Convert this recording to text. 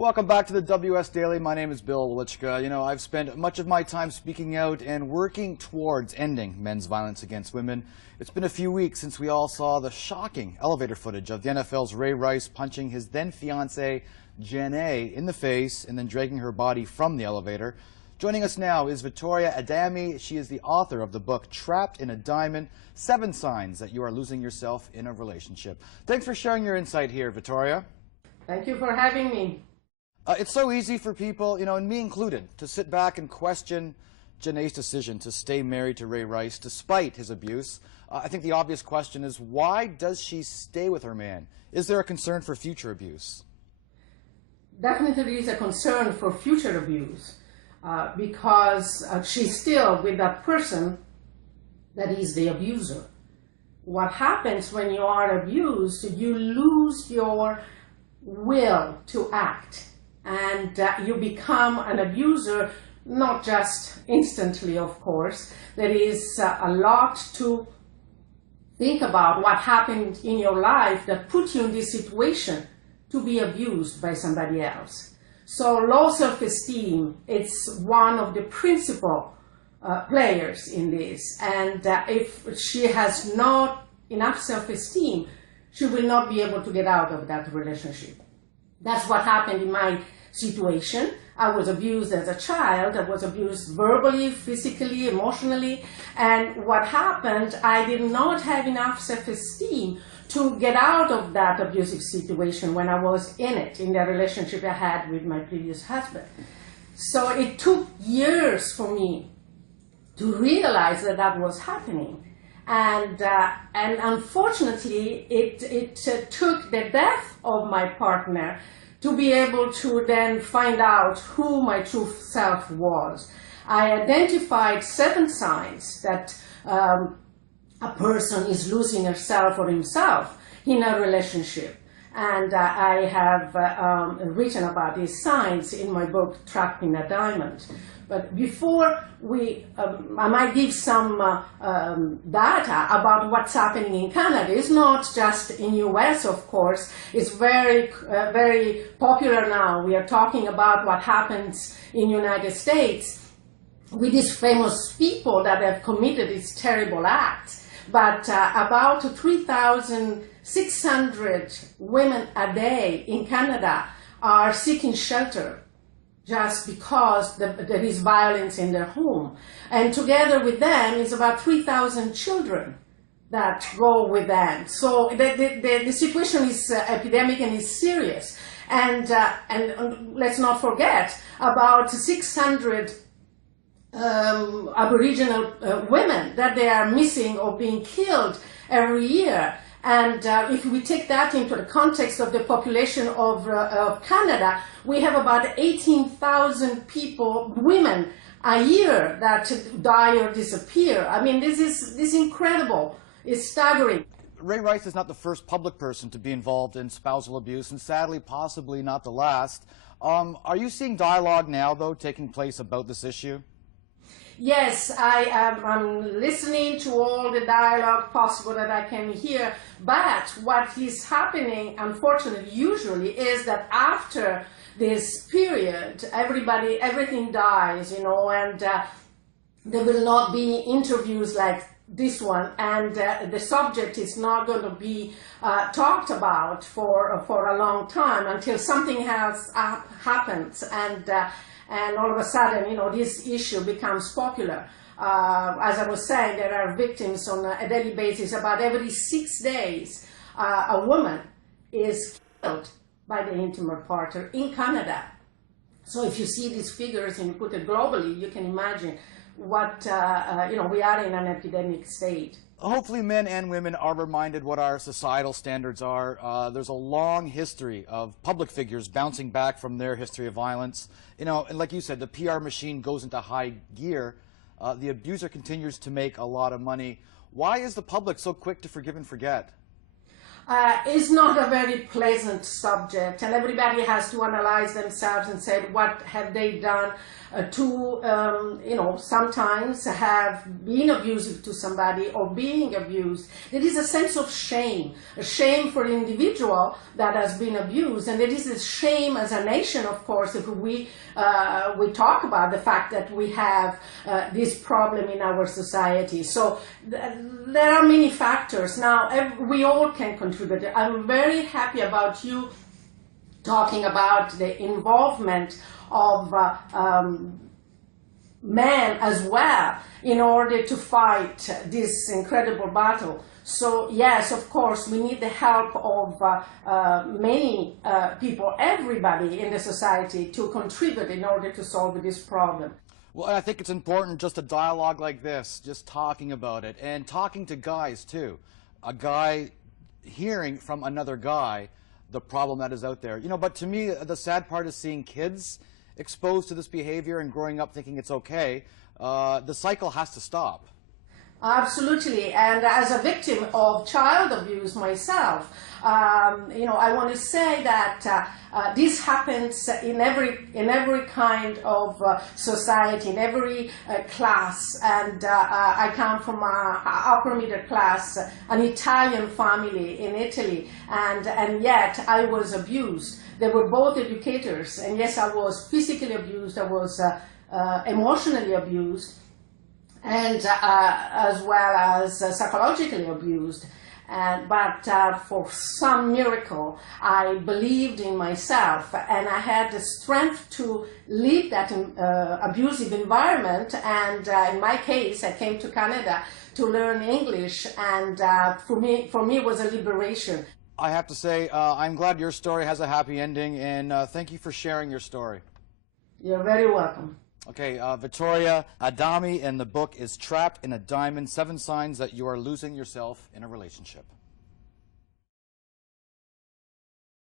Welcome back to the WS Daily. My name is Bill Welichka. I've spent much of my time speaking out and working towards ending men's violence against women. It's been a few weeks since we all saw the shocking elevator footage of the NFL's Ray Rice punching his then-fiancée Janae in the face and then dragging her body from the elevator. Joining us now is Vittoria Adhami. She is the author of the book Trapped in a Diamond: 7 Signs That You Are Losing Yourself in a Relationship. Thanks for sharing your insight here, Vittoria. Thank you for having me. It's so easy for people, and me included, to sit back and question Janae's decision to stay married to Ray Rice despite his abuse. I think the obvious question is, why does she stay with her man? Is there a concern for future abuse? Definitely there is a concern for future abuse because she's still with that person that is the abuser. What happens when you are abused, you lose your will to act. And you become an abuser, not just instantly, of course. There is a lot to think about what happened in your life that put you in this situation to be abused by somebody else. So low self-esteem, it's one of the principal players in this. And if she has not enough self-esteem, she will not be able to get out of that relationship. That's what happened in my situation. I was abused as a child. I was abused verbally, physically, emotionally. And what happened, I did not have enough self-esteem to get out of that abusive situation when I was in it, in the relationship I had with my previous husband. So it took years for me to realize that that was happening. And unfortunately, it took the death of my partner to be able to then find out who my true self was. I identified 7 signs that a person is losing herself or himself in a relationship. And I have written about these signs in my book, Trapped in a Diamond. But before I might give some data about what's happening in Canada. It's not just in US, of course. It's very popular now. We are talking about what happens in United States with these famous people that have committed these terrible acts. But about 3,600 women a day in Canada are seeking shelter just because there is violence in their home. And together with them is about 3,000 children that go with them. So the situation is epidemic and is serious. And let's not forget, about 600 Aboriginal women that they are missing or being killed every year. And if we take that into the context of the population of Canada, we have about 18,000 people, women, a year that die or disappear. I mean, this is incredible. It's staggering. Ray Rice is not the first public person to be involved in spousal abuse, and sadly, possibly not the last. Are you seeing dialogue now, though, taking place about this issue? Yes, I'm listening to all the dialogue possible that I can hear, but what is happening, unfortunately, usually, is that after this period, everything dies, and there will not be interviews like this one, and the subject is not going to be talked about for a long time until something else happens, and all of a sudden, this issue becomes popular. As I was saying, there are victims on a daily basis. About every 6 days, a woman is killed by the intimate partner in Canada. So if you see these figures and you put it globally, you can imagine what, we are in an epidemic state. Hopefully men and women are reminded what our societal standards are. There's a long history of public figures bouncing back from their history of violence. And like you said, the PR machine goes into high gear. The abuser continues to make a lot of money. Why is the public so quick to forgive and forget? It's not a very pleasant subject, and everybody has to analyze themselves and say, what have they done? sometimes have been abusive to somebody or being abused. There is a sense of shame, a shame for the individual that has been abused, and there is a shame as a nation, of course, if we talk about the fact that we have this problem in our society. So there are many factors. Now, we all can contribute. I'm very happy about you talking about the involvement of men as well in order to fight this incredible battle. So yes, of course, we need the help of many people, everybody in the society, to contribute in order to solve this problem. Well, I think it's important just a dialogue like this, just talking about it, and talking to guys too. A guy hearing from another guy the problem that is out there. You know, but to me, the sad part is seeing kids exposed to this behavior and growing up thinking it's okay. The cycle has to stop. Absolutely, and as a victim of child abuse myself, I want to say that this happens in every kind of society, in every class, and I come from an upper middle class, an Italian family in Italy, and yet I was abused. They were both educators, and yes, I was physically abused, I was emotionally abused, and as well as psychologically abused. But for some miracle, I believed in myself, and I had the strength to leave that abusive environment. And in my case, I came to Canada to learn English, and for me, it was a liberation. I have to say, I'm glad your story has a happy ending, and thank you for sharing your story. You're very welcome. Okay, Vittoria Adhami, and the book is Trapped in a Diamond, 7 Signs That You Are Losing Yourself in a Relationship.